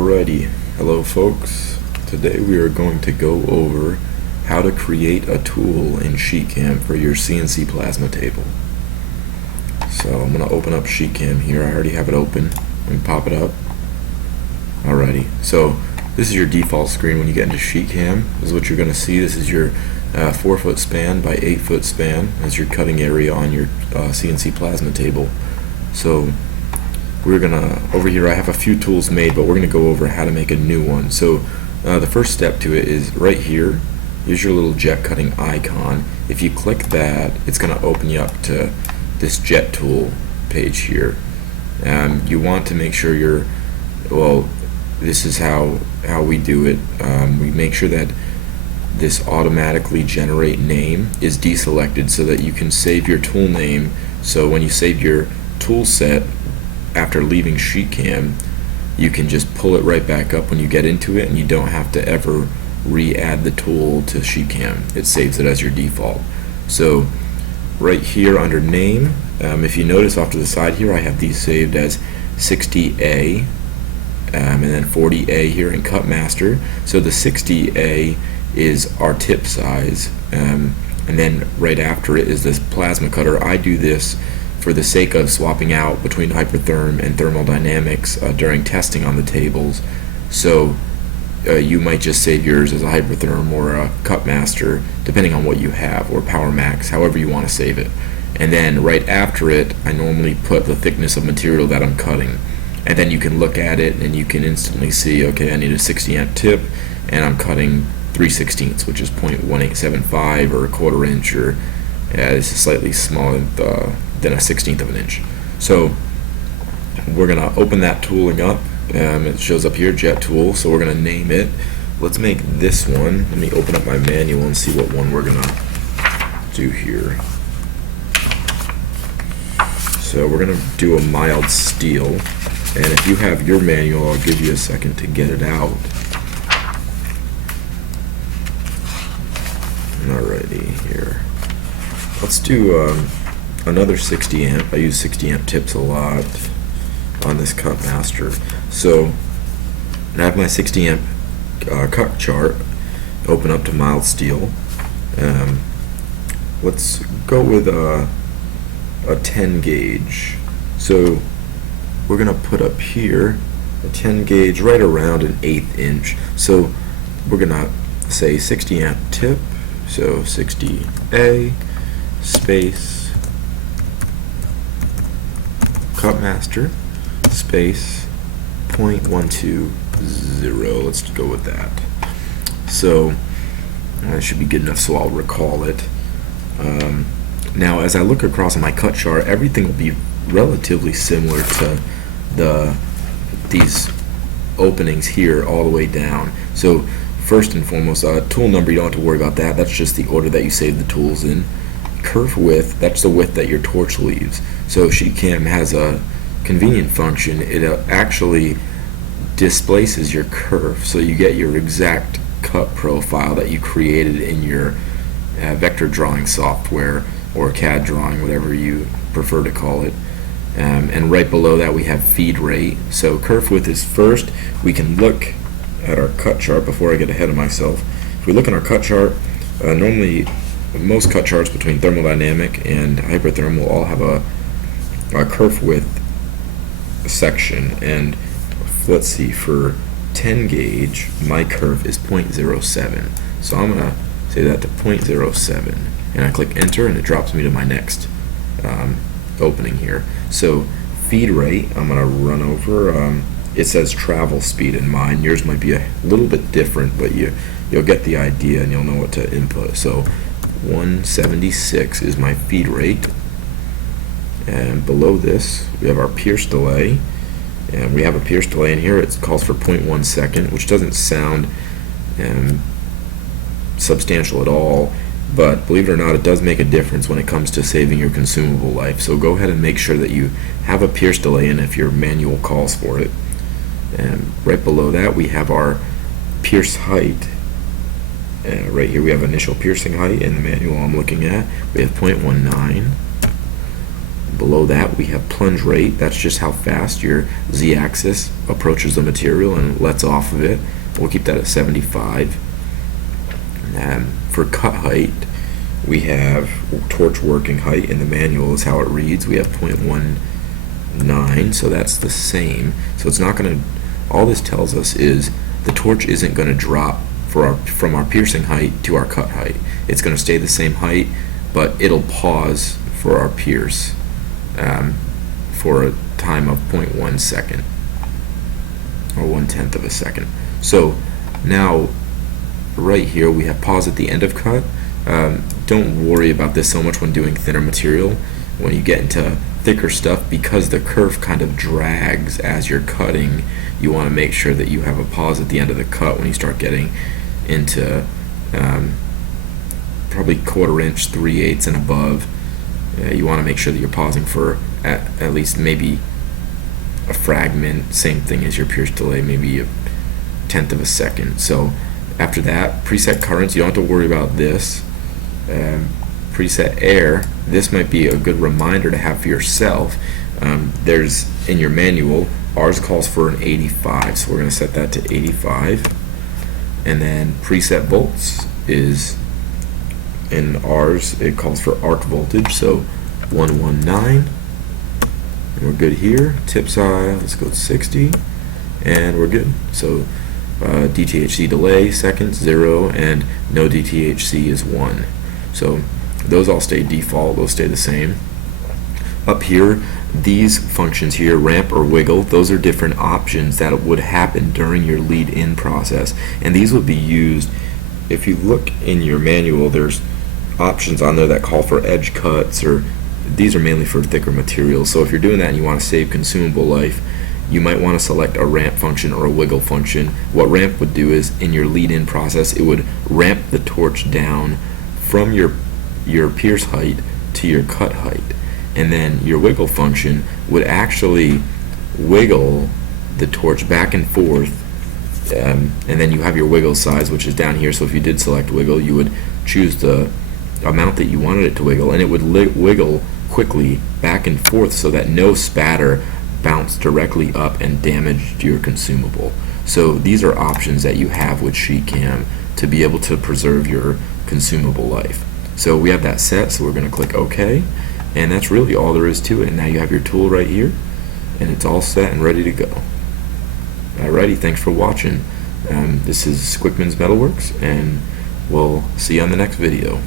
Alrighty, hello folks. Today we are going to go over how to create a tool in SheetCam for your CNC plasma table. So I'm going to open up SheetCam here. I already have it open. Let me pop it up. Alrighty, so this is your default screen when you get into SheetCam. This is what you're going to see. This is your 4-foot span by 8-foot span as your cutting area on your CNC plasma table. So we're gonna, over here I have a few tools made, but we're gonna go over how to make a new one. So the first step to it is right here. Here's your little jet cutting icon. If you click that, it's gonna open you up to this jet tool page here. You want to make sure you're, well, this is how we do it. We make sure that this automatically generate name is deselected so that you can save your tool name. So when you save your tool set after leaving SheetCam, you can just pull it right back up when you get into it, and you don't have to ever re-add the tool to SheetCam. It saves it as your default. So right here under name, if you notice off to the side here, I have these saved as 60A and then 40A here in Cut Master. So the 60A is our tip size, and then right after it is this plasma cutter. I do this for the sake of swapping out between hypertherm and thermodynamics during testing on the tables. So you might just save yours as a hypertherm or a cut master, depending on what you have, or power max, however you want to save it. And then right after it, I normally put the thickness of material that I'm cutting. And then you can look at it and you can instantly see, okay, I need a 60 amp tip and I'm cutting 3/16, which is 0.1875 or a 1/4 inch, or this is slightly smaller than a 1/16 of an inch. So we're gonna open that tooling up. It shows up here, jet tool. So we're gonna name it. Let's make this one. Let me open up my manual and see what one we're gonna do here. So we're gonna do a mild steel, and if you have your manual, I'll give you a second to get it out. Alrighty, here. Let's do another 60 amp. I use 60 amp tips a lot on this cut master. So I have my 60 amp cut chart open up to mild steel. Let's go with a 10 gauge. So we're gonna put up here a 10 gauge right around an 1/8 inch. So we're gonna say 60 amp tip. So 60A space cut master space 0.120. Let's go with that. So that should be good enough, so I'll recall it. Now as I look across on my cut chart, everything will be relatively similar to these openings here all the way down. So first and foremost, tool number, you don't have to worry about that. That's just the order that you save the tools in. Kerf width, that's the width that your torch leaves. So SheetCam has a convenient function. It actually displaces your kerf, so you get your exact cut profile that you created in your vector drawing software, or CAD drawing, whatever you prefer to call it. And right below that we have feed rate. So kerf width is first. We can look at our cut chart before I get ahead of myself. If we look at our cut chart, normally most cut charts between thermodynamic and hypertherm will all have a kerf width section, and let's see, for 10 gauge my kerf is 0.07. So I'm gonna say that to 0.07, and I click enter and it drops me to my next opening here. So feed rate, I'm gonna run over. It says travel speed in mine. Yours might be a little bit different, but you'll get the idea and you'll know what to input. So 176 is my feed rate, and below this we have our pierce delay, and we have a pierce delay in here. It calls for 0.1 second, which doesn't sound substantial at all, but believe it or not, it does make a difference when it comes to saving your consumable life. So go ahead and make sure that you have a pierce delay in if your manual calls for it. And right below that we have our pierce height. Right here we have initial piercing height in the manual I'm looking at. We have 0.19. Below that we have plunge rate. That's just how fast your z-axis approaches the material and lets off of it. We'll keep that at 75. For cut height, we have torch working height. In the manual is how it reads. We have 0.19, so that's the same. So it's not going to, all this tells us is the torch isn't going to drop from our piercing height to our cut height. It's going to stay the same height, but it'll pause for our pierce for a time of 0.1 second, or 1/10 of a second. So now right here we have pause at the end of cut. Don't worry about this so much when doing thinner material. When you get into thicker stuff, because the curve kind of drags as you're cutting, you want to make sure that you have a pause at the end of the cut when you start getting into probably 1/4 inch, 3/8 and above. You want to make sure that you're pausing for at least maybe a fragment, same thing as your pierce delay, maybe a 1/10 of a second. So after that, preset currents, you don't have to worry about this. Preset air, this might be a good reminder to have for yourself. There's, in your manual, ours calls for an 85, so we're going to set that to 85. And then preset volts is, in ours, it calls for arc voltage, so 119. And we're good here. Tip side, let's go to 60, and we're good. So DTHC delay, seconds, 0, and no DTHC is 1. So those all stay default, those stay the same. Up here, these functions here, ramp or wiggle, those are different options that would happen during your lead-in process, and these would be used, if you look in your manual, there's options on there that call for edge cuts, or these are mainly for thicker materials. So if you're doing that and you want to save consumable life, you might want to select a ramp function or a wiggle function. What ramp would do is, in your lead-in process, it would ramp the torch down from your pierce height to your cut height, and then your wiggle function would actually wiggle the torch back and forth, and then you have your wiggle size, which is down here. So if you did select wiggle, you would choose the amount that you wanted it to wiggle, and it would wiggle quickly back and forth so that no spatter bounced directly up and damaged your consumable. So these are options that you have with SheetCam to be able to preserve your consumable life. So we have that set, so we're going to click OK, and that's really all there is to it. And now you have your tool right here, and it's all set and ready to go. Alrighty, thanks for watching. This is Squickmon's Metalworks, and we'll see you on the next video.